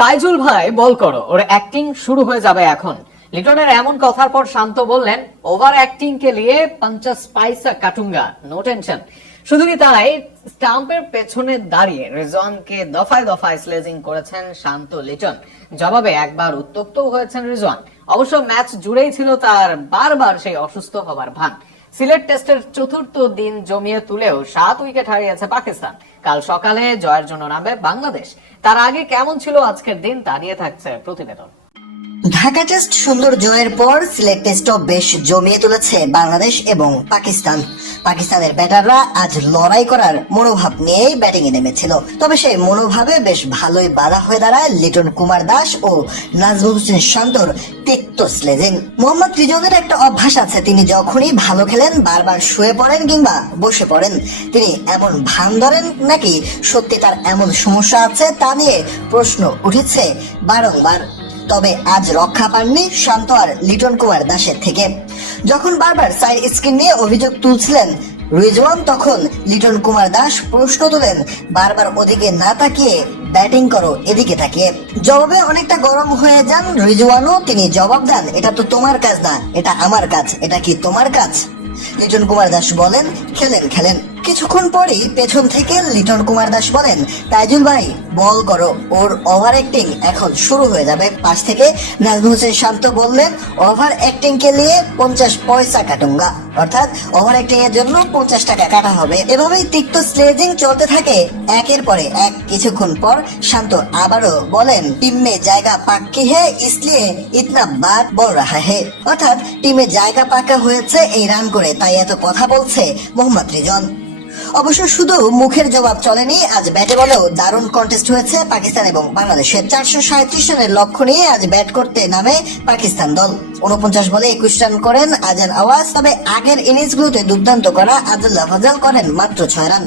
তাইজুল ভাই বল করো, ওর অ্যাক্টিং শুরু হয়ে যাবে এখন। লিটনের এমন কথার পর শান্ত বললেন, ওভার অ্যাক্টিং কে লিয়ে 50 পয়সা কাটুঙ্গা, নো টেনশন। শুধু কি তাই, স্টাম্পের পেছনে দাঁড়িয়ে রিজওয়ানকে দফায় দফায় স্লেজিং করেছেন শান্ত লিটন। জবাবে একবার উত্তক্ত হয়েছেন রিজওয়ান। অবশ্য ম্যাচ জুড়েই ছিল তার বারবার সেই অসুস্থ হবার ভান। সিলেট টেস্টের চতুর্থ দিন জমিয়ে তুলেও 7 উইকেট হারিয়েছে পাকিস্তান। কাল সকালে জয়ের জন্য নামবে বাংলাদেশ। তার আগে কেমন ছিল আজকের দিন, তা নিয়ে থাকছে প্রতিবেদন। ঢাকা টেস্ট সুন্দর জয়ের পর সিলেট টেস্টও বেশ জমিয়ে তুলেছে বাংলাদেশ এবং পাকিস্তান। পাকিস্তানের ব্যাটাররা আজ লড়াই করার মনোভাব নিয়েই ব্যাটিং এ নেমেছিল, তবে সেই মনোভাবে বেশ ভালোই বাধা হয়ে দাঁড়ায় লিটন কুমার দাস ও নাজমুল হোসেন শান্তর তিক্ত স্লেজিং। মোহাম্মদ রিজওয়ানের একটা অভ্যাস আছে, তিনি যখনই ভালো খেলেন বারবার শুয়ে পড়েন কিংবা বসে পড়েন। তিনি এমন ভান ধরেন নাকি সত্যি তার এমন সমস্যা আছে, তা নিয়ে প্রশ্ন উঠেছে বারংবার। তবে আজ রক্ষা পাননি শান্ত আর লিটন কুমার দাসের থেকে। যখন বারবার সাইড স্ক্রিন নিয়ে অভিযোগ তুলছিলেন রিজওয়ান, তখন লিটন কুমার দাস প্রশ্ন তোলেন, বারবার ওদিকে না তাকিয়ে ব্যাটিং করো, এদিকে তাকিয়ে। জবাবে অনেকটা গরম হয়ে যান রিজওয়ানও। তিনি জবাব দেন, এটা তো তোমার কাজ না, এটা আমার কাজ, এটা কি তোমার কাজ? লিটন কুমার দাস বলেন, খেলেন। কিছুক্ষণ পরেই পেছন থেকে লিটন কুমার দাস বলেন, তাইজুল ভাই বল করো, ওর ওভার অ্যাক্টিং এখন শুরু হয়ে যাবে। পাশ থেকে নাজমুল হোসেন শান্ত বললেন, ওভার অ্যাক্টিং কে নিয়ে 50 পয়সা কাটুঙ্গা, অর্থাৎ ওভার অ্যাক্টিং এর জন্য 50 টাকা কাটা হবে। এভাবেই তিক্ত স্লেজিং চলতে থাকে একের পরে এক। কিছুক্ষণ পর শান্ত আবারও বলেন, টিম মে জায়গা পাক্কি হে ইসলিয়ে ইতনা বাত বল রাহা হে, অর্থাৎ টিমে জায়গা পাকা হয়েছে এই রান করে, তাই এত কথা বলছে মোহাম্মদ রিজওয়ান। অবশ্য শুধু মুখের জবাব চলেনি, আজ ব্যাটে বলেও দারুণ কন্টেস্ট হয়েছে পাকিস্তান এবং বাংলাদেশের। 437 রানের লক্ষ্য নিয়ে আজ ব্যাট করতে নামে পাকিস্তান দল। 49 বলে 21 রান করেন আজান আওয়াজ। তবে আগের ইনিংসগুলোতে দুর্দান্ত করা আব্দুল্লাহ ফাজাল করেন মাত্র 6 রান।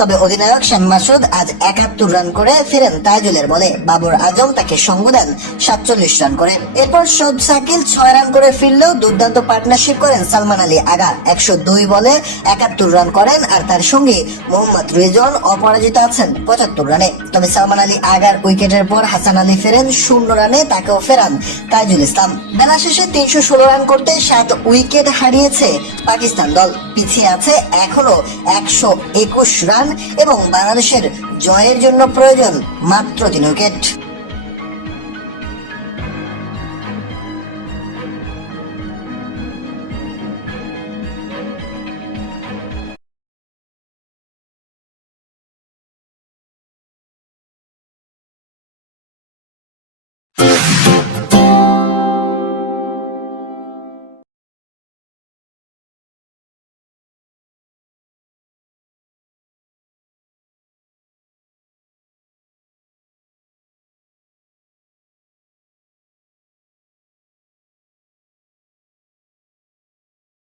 তবে অধিনায়ক শামীম মাসুদ আজ 71 রান করে ফেরেন তাইজুলের বলে। বাবর আজম তাকে সঙ্গ দেন 47 রান করে। এরপর শোয়েব সাকিল 6 রান করে ফিরলেও দুর্দান্ত পার্টনারশিপ করেন সালমান আলী আগা। 102 বলে 71 রান করেন, আর তার সঙ্গে মোহাম্মদ রিজওয়ান অপরাজিত আছেন 75 রানে। তবে সালমান আলী আগার উইকেটের পর হাসান আলী ফেরেন 0 রানে, তাকেও ফেরান তাইজুল ইসলাম। বেলা শেষে 316 রান করতে 7 উইকেট হারিয়েছে পাকিস্তান দল। পিছিয়ে আছে এখনো 121 রান এবং বাংলাদেশের জয়ের জন্য প্রয়োজন মাত্র 3 উইকেট।